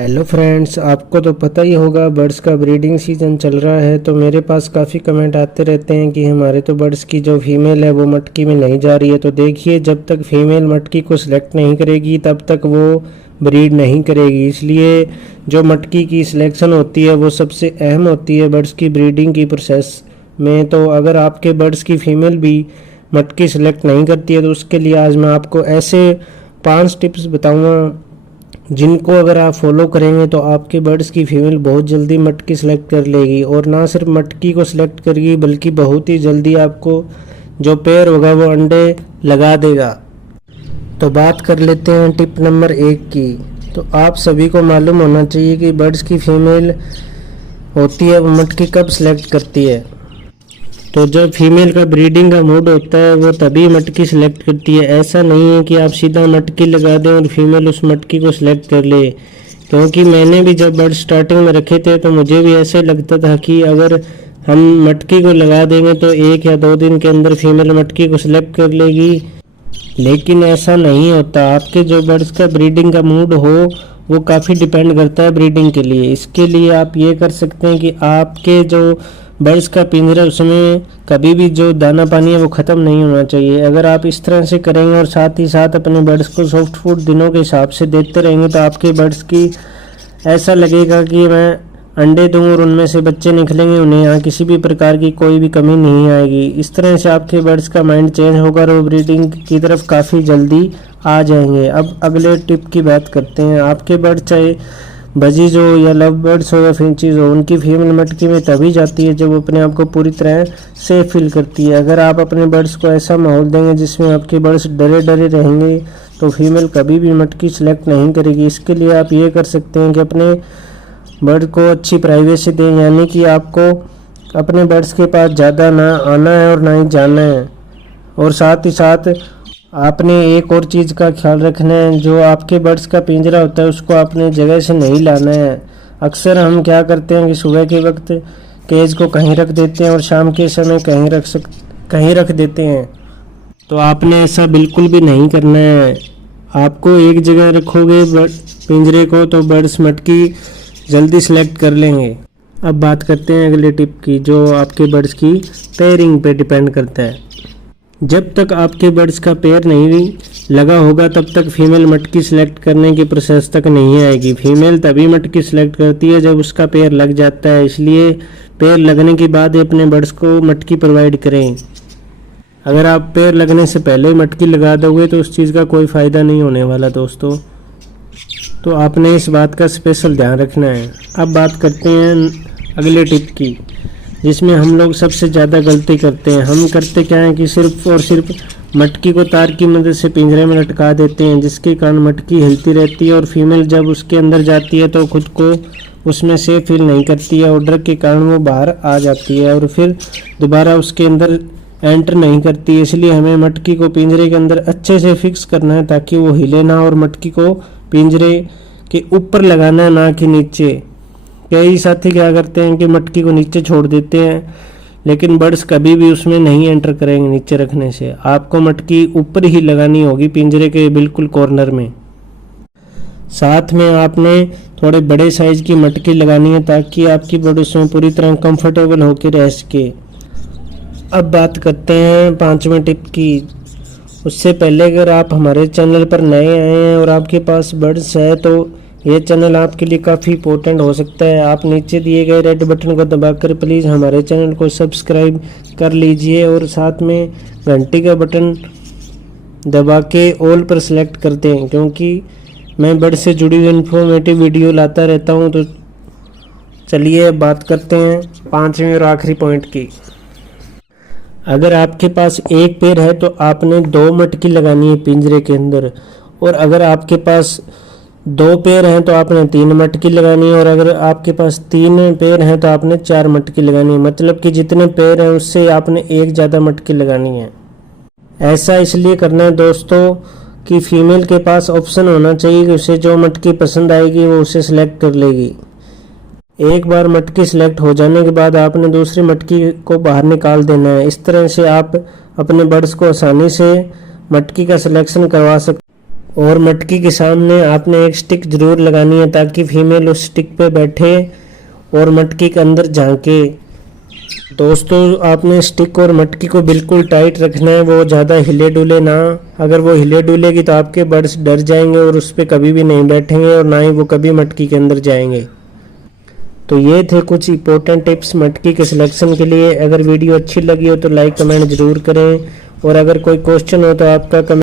Hello friends, आपको तो पता ही होगा बर्ड्स का ब्रीडिंग सीज़न चल रहा है। तो मेरे पास काफ़ी कमेंट आते रहते हैं कि हमारे तो बर्ड्स की जो फीमेल है वो मटकी में नहीं जा रही है। तो देखिए, जब तक फीमेल मटकी को सिलेक्ट नहीं करेगी तब तक वो ब्रीड नहीं करेगी। इसलिए जो मटकी की सिलेक्शन होती है वो सबसे अहम होती है बर्ड्स की ब्रीडिंग की प्रोसेस में। तो अगर आपके बर्ड्स की फ़ीमेल भी मटकी सिलेक्ट नहीं करती है तो उसके लिए आज मैं आपको ऐसे 5 टिप्स बताऊँगा जिनको अगर आप फॉलो करेंगे तो आपके बर्ड्स की फीमेल बहुत जल्दी मटकी सेलेक्ट कर लेगी। और ना सिर्फ मटकी को सिलेक्ट करेगी बल्कि बहुत ही जल्दी आपको जो पेयर होगा वो अंडे लगा देगा। तो बात कर लेते हैं टिप नंबर 1 की। तो आप सभी को मालूम होना चाहिए कि बर्ड्स की फीमेल होती है वो मटकी कब सिलेक्ट करती है। तो जब फीमेल का ब्रीडिंग का मूड होता है वो तभी मटकी सेलेक्ट करती है। ऐसा नहीं है कि आप सीधा मटकी लगा दें और फीमेल उस मटकी को सिलेक्ट कर ले। क्योंकि मैंने भी जब बर्ड स्टार्टिंग में रखे थे तो मुझे भी ऐसे लगता था कि अगर हम मटकी को लगा देंगे तो 1 या 2 दिन के अंदर फीमेल मटकी को सिलेक्ट कर लेगी। लेकिन ऐसा नहीं होता। आपके जो बर्ड्स का ब्रीडिंग का मूड हो वो काफ़ी डिपेंड करता है ब्रीडिंग के लिए। इसके लिए आप ये कर सकते हैं कि आपके जो बर्ड्स का पिंजरा उसमें कभी भी जो दाना पानी है वो ख़त्म नहीं होना चाहिए। अगर आप इस तरह से करेंगे और साथ ही साथ अपने बर्ड्स को सॉफ्ट फूड दिनों के हिसाब से देते रहेंगे तो आपके बर्ड्स की ऐसा लगेगा कि मैं अंडे दूँ और उनमें से बच्चे निकलेंगे, उन्हें यहाँ किसी भी प्रकार की कोई भी कमी नहीं आएगी। इस तरह से आपके बर्ड्स का माइंड चेंज होगा और वो ब्रीडिंग की तरफ काफ़ी जल्दी आ जाएंगे। अब अगले टिप की बात करते हैं। आपके बर्ड चाहे बजीज हो या लव बर्ड्स हो या फिंचीज हो, उनकी फीमेल मटकी में तभी जाती है जब वो अपने आप को पूरी तरह सेफ फील करती है। अगर आप अपने बर्ड्स को ऐसा माहौल देंगे जिसमें आपके बर्ड्स डरे डरे रहेंगे तो फीमेल कभी भी मटकी सेलेक्ट नहीं करेगी। इसके लिए आप ये कर सकते हैं कि अपने बर्ड को अच्छी प्राइवेसी दें, यानी कि आपको अपने बर्ड्स के पास ज़्यादा ना आना है और ना ही जाना है। और साथ ही साथ आपने एक और चीज़ का ख्याल रखना है, जो आपके बर्ड्स का पिंजरा होता है उसको आपने जगह से नहीं लाना है। अक्सर हम क्या करते हैं कि सुबह के वक्त केज को कहीं रख देते हैं और शाम के समय कहीं रख देते हैं। तो आपने ऐसा बिल्कुल भी नहीं करना है। आपको एक जगह रखोगे पिंजरे को तो बर्ड्स मटकी जल्दी सेलेक्ट कर लेंगे। अब बात करते हैं अगले टिप की, जो आपके बर्ड्स की पेयरिंग पे डिपेंड करता है। जब तक आपके बर्ड्स का पेयर नहीं लगा होगा तब तक फीमेल मटकी सेलेक्ट करने की प्रोसेस तक नहीं आएगी। फीमेल तभी मटकी सेलेक्ट करती है जब उसका पेयर लग जाता है। इसलिए पेयर लगने के बाद ही अपने बर्ड्स को मटकी प्रोवाइड करें। अगर आप पेयर लगने से पहले मटकी लगा दोगे तो उस चीज़ का कोई फ़ायदा नहीं होने वाला दोस्तों। तो आपने इस बात का स्पेशल ध्यान रखना है। अब बात करते हैं अगले टिप की, जिसमें हम लोग सबसे ज़्यादा गलती करते हैं। हम करते क्या है कि सिर्फ और सिर्फ मटकी को तार की मदद से पिंजरे में लटका देते हैं, जिसके कारण मटकी हिलती रहती है और फीमेल जब उसके अंदर जाती है तो खुद को उसमें सेफ फील नहीं करती है और डर के कारण वो बाहर आ जाती है और फिर दोबारा उसके अंदर एंटर नहीं करती है। इसलिए हमें मटकी को पिंजरे के अंदर अच्छे से फिक्स करना है ताकि वो हिले ना, और मटकी को पिंजरे के ऊपर लगाना है, ना कि नीचे। कई साथी क्या करते हैं कि मटकी को नीचे छोड़ देते हैं, लेकिन बर्ड्स कभी भी उसमें नहीं एंटर करेंगे नीचे रखने से। आपको मटकी ऊपर ही लगानी होगी पिंजरे के बिल्कुल कॉर्नर में। साथ में आपने थोड़े बड़े साइज की मटकी लगानी है ताकि आपकी बर्ड उसमें पूरी तरह कंफर्टेबल होकर रह सके। अब बात करते हैं 5वें टिप की। उससे पहले अगर आप हमारे चैनल पर नए आए हैं और आपके पास बर्ड्स है तो ये चैनल आपके लिए काफ़ी इंपॉर्टेंट हो सकता है। आप नीचे दिए गए रेड बटन को दबाकर प्लीज़ हमारे चैनल को सब्सक्राइब कर लीजिए और साथ में घंटी का बटन दबा के ऑल पर सेलेक्ट कर दें, क्योंकि मैं बर्ड से जुड़ी हुई इन्फॉर्मेटिव वीडियो लाता रहता हूँ। तो चलिए बात करते हैं 5वें और आखिरी पॉइंट की। अगर आपके पास एक पेयर है तो आपने 2 मटकी लगानी है पिंजरे के अंदर, और अगर आपके पास 2 पेयर हैं तो आपने 3 मटकी लगानी है, और अगर आपके पास 3 पेयर हैं तो आपने 4 मटकी लगानी है। मतलब कि जितने पेयर हैं उससे आपने एक ज़्यादा मटकी लगानी है। ऐसा इसलिए करना है दोस्तों कि फीमेल के पास ऑप्शन होना चाहिए कि उसे जो मटकी पसंद आएगी वो उसे सिलेक्ट कर लेगी। एक बार मटकी सिलेक्ट हो जाने के बाद आपने दूसरी मटकी को बाहर निकाल देना है। इस तरह से आप अपने बर्ड्स को आसानी से मटकी का सिलेक्शन करवा सकते। और मटकी के सामने आपने एक स्टिक ज़रूर लगानी है ताकि फीमेल उस स्टिक पे बैठे और मटकी के अंदर झांके। दोस्तों आपने स्टिक और मटकी को बिल्कुल टाइट रखना है, वो ज़्यादा हिले डुले ना। अगर वो हिले डुलेगी तो आपके बर्ड्स डर जाएंगे और उस पर कभी भी नहीं बैठेंगे और ना ही वो कभी मटकी के अंदर जाएंगे। तो ये थे कुछ इंपॉर्टेंट टिप्स मटकी के सिलेक्शन के लिए। अगर वीडियो अच्छी लगी हो तो लाइक कमेंट ज़रूर करें और अगर कोई क्वेश्चन हो तो आपका कमेंट